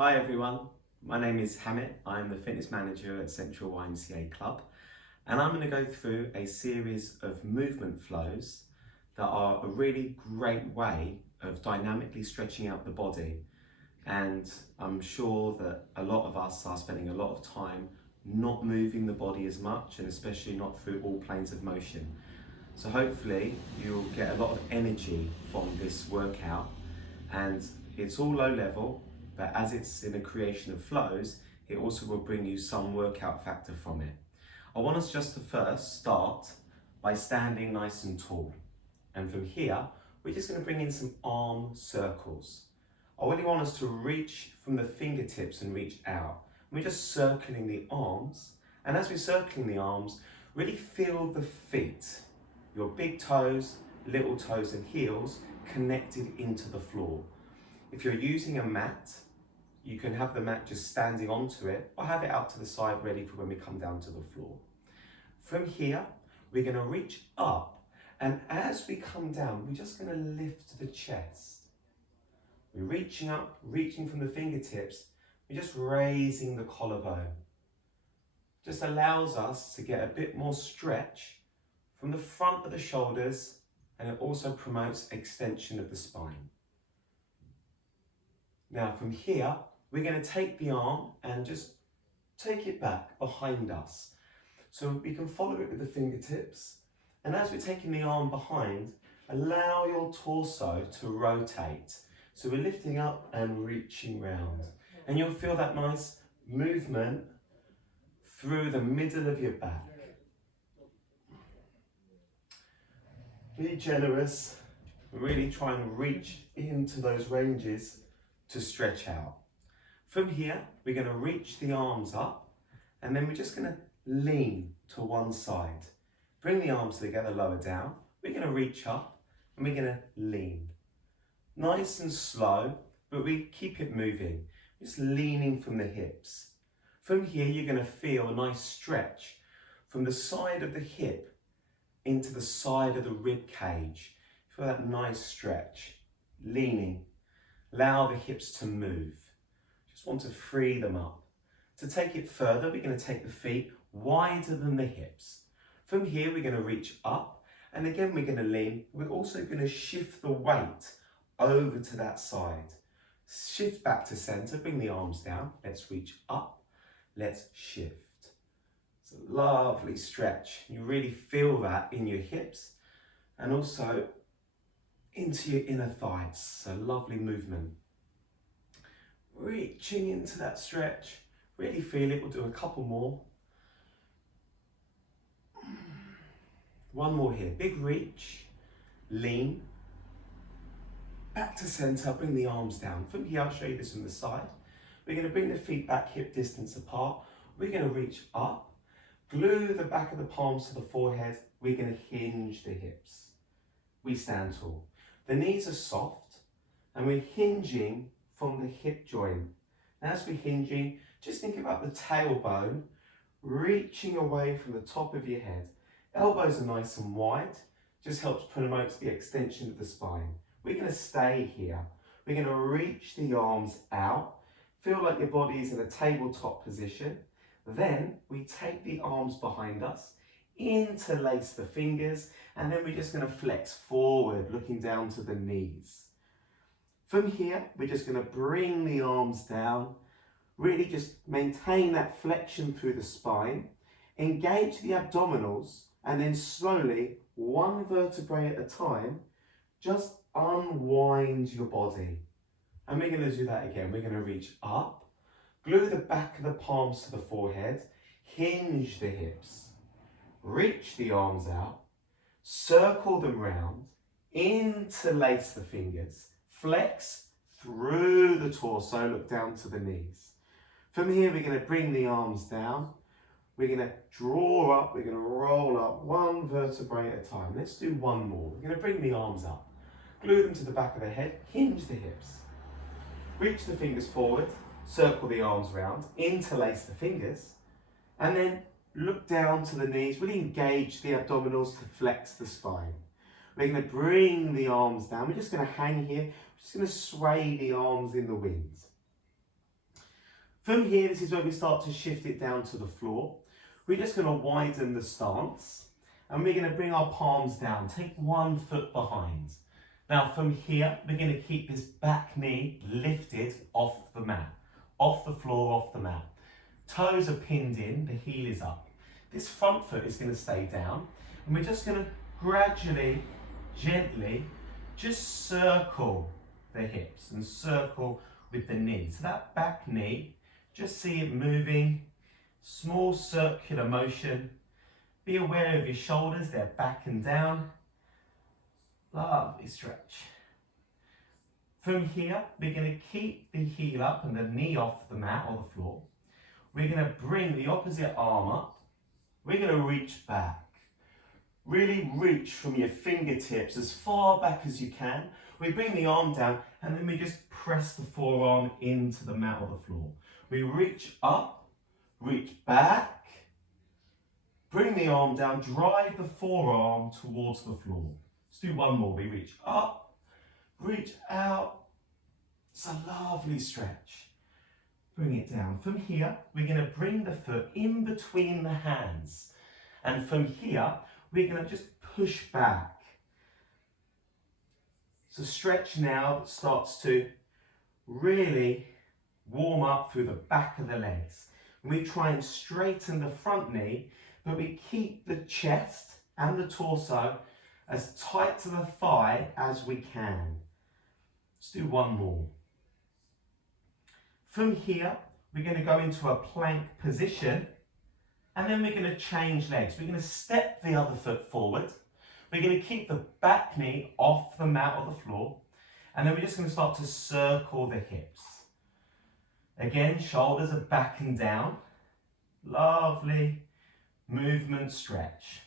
Hi everyone, my name is Hamit. I'm the fitness manager at Central YMCA Club, and I'm going to go through a series of movement flows that are a really great way of dynamically stretching out the body. And I'm sure that a lot of us are spending a lot of time not moving the body as much, and especially not through all planes of motion. So hopefully you'll get a lot of energy from this workout, and it's all low level, but as it's in a creation of flows, it also will bring you some workout factor from it. I want us just to first start by standing nice and tall. And from here, we're just going to bring in some arm circles. I really want us to reach from the fingertips and reach out. We're just circling the arms. And as we're circling the arms, really feel the feet, your big toes, little toes and heels connected into the floor. If you're using a mat, you can have the mat just standing onto it or have it out to the side ready for when we come down to the floor. From here, we're going to reach up, and as we come down, we're just going to lift the chest. We're reaching up, reaching from the fingertips, we're just raising the collarbone. Just allows us to get a bit more stretch from the front of the shoulders, and it also promotes extension of the spine. Now from here, we're going to take the arm and just take it back behind us. So we can follow it with the fingertips. And as we're taking the arm behind, allow your torso to rotate. So we're lifting up and reaching round. And you'll feel that nice movement through the middle of your back. Be generous. Really try and reach into those ranges to stretch out. From here, we're going to reach the arms up, and then we're just going to lean to one side. Bring the arms together, lower down. We're going to reach up, and we're going to lean. Nice and slow, but we keep it moving. Just leaning from the hips. From here, you're going to feel a nice stretch from the side of the hip into the side of the rib cage. Feel that nice stretch. Leaning. Allow the hips to move. Just want to free them up. To take it further, we're going to take the feet wider than the hips. From here, we're going to reach up, and again, we're going to lean. We're also going to shift the weight over to that side. Shift back to center, bring the arms down. Let's reach up, let's shift. It's a lovely stretch. You really feel that in your hips and also into your inner thighs. So lovely movement. Reaching into that stretch. Really feel it. We'll do a couple more. One more here. Big reach. Lean. Back to center. Bring the arms down. From here, I'll show you this from the side. We're going to bring the feet back hip distance apart. We're going to reach up. Glue the back of the palms to the forehead. We're going to hinge the hips. We stand tall. The knees are soft, and we're hinging from the hip joint. And as we're hinging, just think about the tailbone reaching away from the top of your head. Elbows are nice and wide, just helps promote the extension of the spine. We're going to stay here. We're going to reach the arms out, feel like your body is in a tabletop position. Then we take the arms behind us, interlace the fingers, and then we're just going to flex forward, looking down to the knees. From here, we're just going to bring the arms down, really just maintain that flexion through the spine, engage the abdominals, and then slowly, one vertebrae at a time, just unwind your body. And we're going to do that again. We're going to reach up, glue the back of the palms to the forehead, hinge the hips. Reach the arms out, circle them round, interlace the fingers, flex through the torso, look down to the knees. From here, we're going to bring the arms down. We're going to draw up, we're going to roll up one vertebrae at a time. Let's do one more. We're going to bring the arms up, glue them to the back of the head, hinge the hips. Reach the fingers forward, circle the arms round, interlace the fingers, and then look down to the knees, really engage the abdominals to flex the spine. We're going to bring the arms down. We're just going to hang here. We're just going to sway the arms in the wind. From here, this is where we start to shift it down to the floor. We're just going to widen the stance and we're going to bring our palms down. Take 1 foot behind. Now from here, we're going to keep this back knee lifted off the mat, off the floor, off the mat. Toes are pinned in, the heel is up. This front foot is going to stay down and we're just going to gradually, gently, just circle the hips and circle with the knee. So that back knee, just see it moving, small circular motion. Be aware of your shoulders, they're back and down. Lovely stretch. From here, we're going to keep the heel up and the knee off the mat or the floor. We're going to bring the opposite arm up. We're going to reach back. Really reach from your fingertips as far back as you can. We bring the arm down and then we just press the forearm into the mat or the floor. We reach up, reach back, bring the arm down, drive the forearm towards the floor. Let's do one more. We reach up, reach out. It's a lovely stretch. Bring it down. From here, we're going to bring the foot in between the hands. And from here, we're going to just push back. So stretch now starts to really warm up through the back of the legs. And we try and straighten the front knee, but we keep the chest and the torso as tight to the thigh as we can. Let's do one more. From here, we're going to go into a plank position and then we're going to change legs. We're going to step the other foot forward. We're going to keep the back knee off the mat or the floor. And then we're just going to start to circle the hips. Again, shoulders are back and down. Lovely movement, stretch.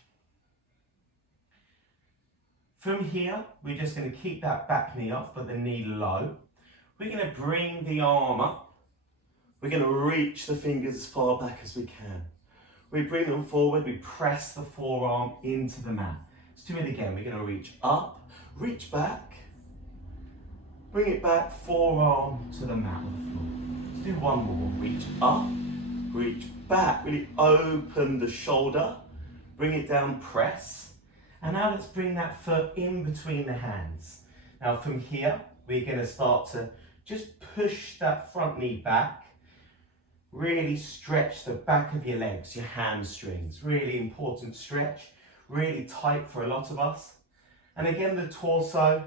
From here, we're just going to keep that back knee off, but the knee low. We're going to bring the arm up. We're going to reach the fingers as far back as we can. We bring them forward, we press the forearm into the mat. Let's do it again. We're going to reach up, reach back, bring it back, forearm to the mat or the floor. Let's do one more. Reach up, reach back, really open the shoulder, bring it down, press. And now let's bring that foot in between the hands. Now from here, we're going to start to just push that front knee back. Really stretch the back of your legs, your hamstrings. Really important stretch. Really tight for a lot of us. And again, the torso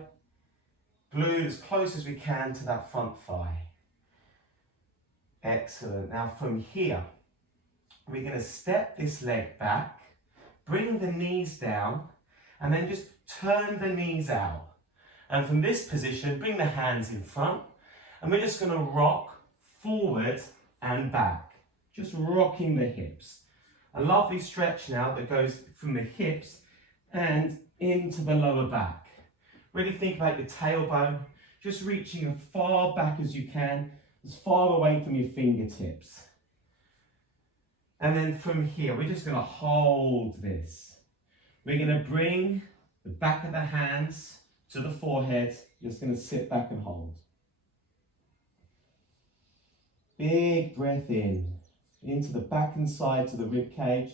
glued as close as we can to that front thigh. Excellent. Now from here, we're going to step this leg back, bring the knees down, and then just turn the knees out. And from this position, bring the hands in front, and we're just going to rock forward and back, just rocking the hips. A lovely stretch now that goes from the hips and into the lower back. Really think about your tailbone, just reaching as far back as you can, as far away from your fingertips. And then from here, we're just going to hold this. We're going to bring the back of the hands to the forehead, just going to sit back and hold. Big breath in, into the back and sides of the rib cage,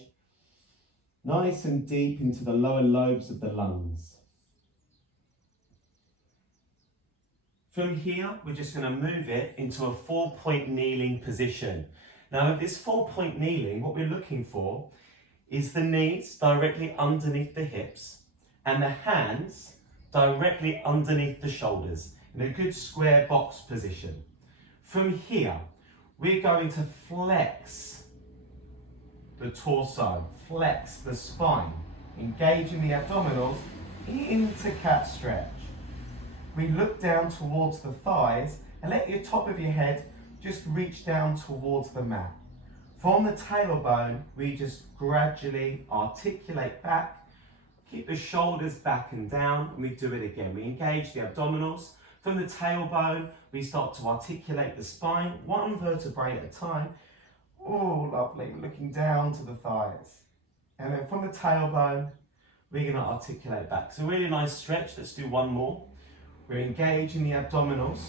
nice and deep into the lower lobes of the lungs. From here, we're just going to move it into a 4-point kneeling position. Now, this 4-point kneeling, what we're looking for is the knees directly underneath the hips and the hands directly underneath the shoulders in a good square box position. From here, we're going to flex the torso, flex the spine, engaging the abdominals into cat stretch. We look down towards the thighs and let your top of your head just reach down towards the mat. From the tailbone, we just gradually articulate back, keep the shoulders back and down, and we do it again. We engage the abdominals. From the tailbone, we start to articulate the spine, one vertebrae at a time. Oh, lovely, looking down to the thighs. And then from the tailbone, we're going to articulate back. So really nice stretch. Let's do one more. We're engaging the abdominals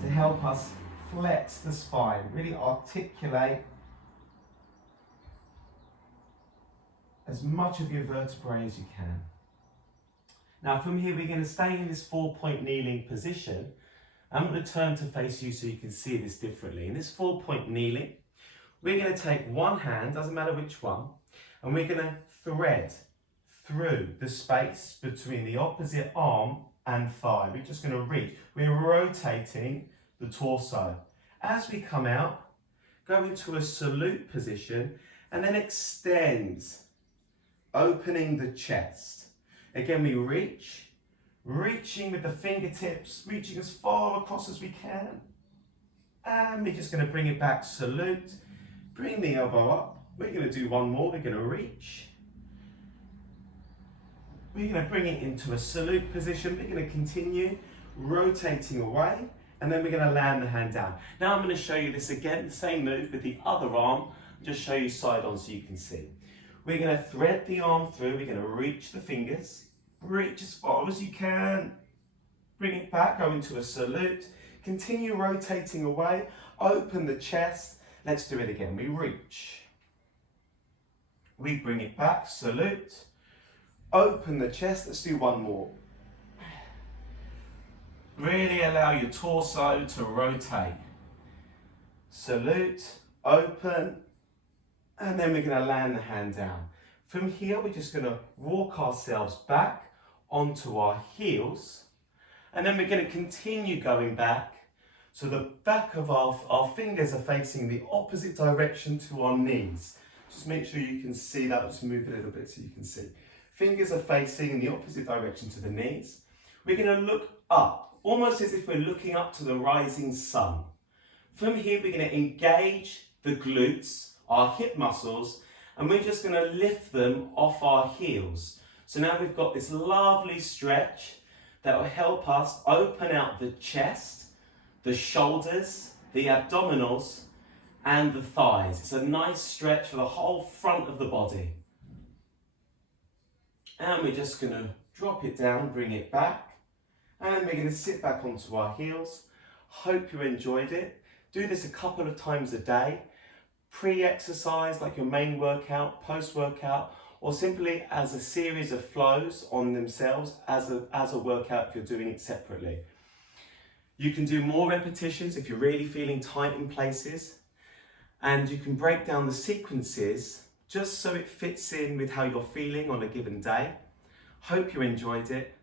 to help us flex the spine, really articulate as much of your vertebrae as you can. Now from here we're going to stay in this 4-point kneeling position. I'm going to turn to face you so you can see this differently. In this 4-point kneeling, we're going to take one hand, doesn't matter which one, and we're going to thread through the space between the opposite arm and thigh. We're just going to reach. We're rotating the torso. As we come out, go into a salute position and then extend, opening the chest. Again, we reach, reaching with the fingertips, reaching as far across as we can. And we're just going to bring it back, salute, bring the elbow up. We're going to do one more, we're going to reach. We're going to bring it into a salute position. We're going to continue rotating away, and then we're going to land the hand down. Now I'm going to show you this again, the same move with the other arm. Just show you side on so you can see. We're going to thread the arm through. We're going to reach the fingers, reach as far as you can. Bring it back, go into a salute. Continue rotating away, open the chest. Let's do it again. We reach. We bring it back, salute. Open the chest, let's do one more. Really allow your torso to rotate. Salute, open, and then we're going to land the hand down. From here, we're just going to walk ourselves back onto our heels, and then we're going to continue going back. So the back of our fingers are facing the opposite direction to our knees. Just make sure you can see that. Just move a little bit so you can see. Fingers are facing in the opposite direction to the knees. We're going to look up, almost as if we're looking up to the rising sun. From here, we're going to engage the glutes, our hip muscles, and we're just going to lift them off our heels. So now we've got this lovely stretch that will help us open out the chest, the shoulders, the abdominals, and the thighs. It's a nice stretch for the whole front of the body. And we're just going to drop it down, bring it back, and then we're going to sit back onto our heels. Hope you enjoyed it. Do this a couple of times a day, pre-exercise like your main workout, post-workout, or simply as a series of flows on themselves as a workout if you're doing it separately. You can do more repetitions if you're really feeling tight in places, and you can break down the sequences just so it fits in with how you're feeling on a given day. Hope you enjoyed it.